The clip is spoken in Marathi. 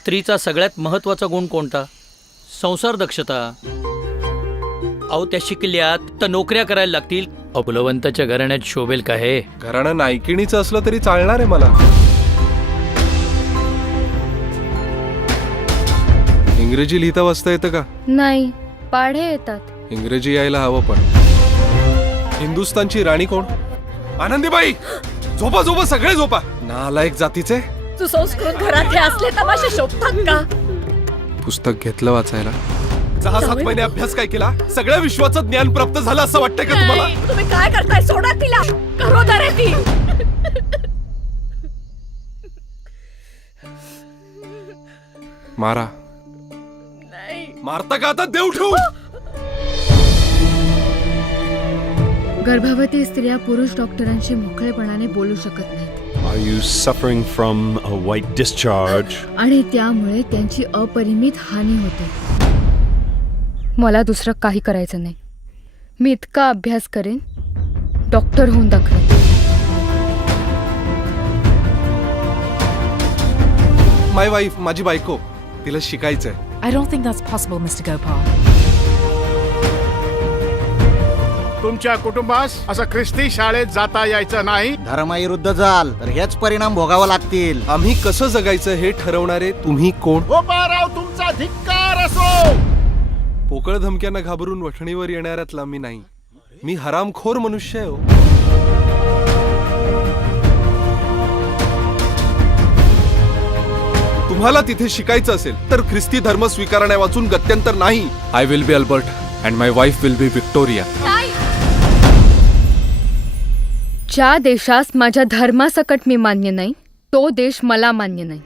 स्त्रीचा सगळ्यात महत्त्वाचा गुण कोणता? संसार दक्षता. अहो त्या शिकल्यात तर नोकऱ्या करायला लागतील. अबुलवंताच्या घराण्यात शोभेल का हे? घराणं नायकिणीचं असलं तरी चालणार आहे मला. इंग्रजी लिहिता वाचता येतं का? नाही पाढे येतात. इंग्रजी यायला हवं पण. हिंदुस्तानची राणी कोण? आनंदीबाई! झोपा झोपा सगळे झोपा! नालायक जातीचे? सुसंस्कृत घरात हे असले तमाशे शोभतात का? पुस्तक घेतलं वाचायला. सहा सात महिने अभ्यास काय केला? सगळ्या विश्वाचं ज्ञान प्राप्त झालं असं वाटतंय का तुम्हाला? नाही, तुम्ही काय करताय? सोडा तिला. करोदर आहे ती. मारा. मारता का आता? देव ठेवू. गर्भवती स्त्रिया पुरुष डॉक्टरांशी मोकळेपणाने बोलू शकत नाहीत. Are you suffering from a white discharge? आणि त्यामुळे त्यांची अपरिमित हानी होते मला दुसरं काही करायचं नाही मी इतका अभ्यास करेन डॉक्टर होऊन दाखवेन माय वाईफ माझी बायको तिला शिकायचंय I don't think that's possible, Mr. Gopal. तुमच्या कुटुंबास असं ख्रिस्ती शाळेत जाता यायचं नाही. धर्माविरुद्ध जाल तर हेच परिणाम भोगावे लागतील. आम्ही कसं जगायचं हे ठरवणारे तुम्ही कोण? गोपाळराव तुमचा धिक्कार असो! पोकळ धमक्यांना घाबरून वठणीवर येणाऱ्यातला मी नाही. मी हरामखोर मनुष्य आहे हो. तुम्हाला तिथे शिकायचं असेल तर ख्रिस्ती धर्म स्वीकारण्या वाचून गत्यंतर नाही. I will be Albert and my wife will be Victoria ज्या देशास माझ्या धर्मासकट मी मान्य नाही तो देश मला मान्य नाही.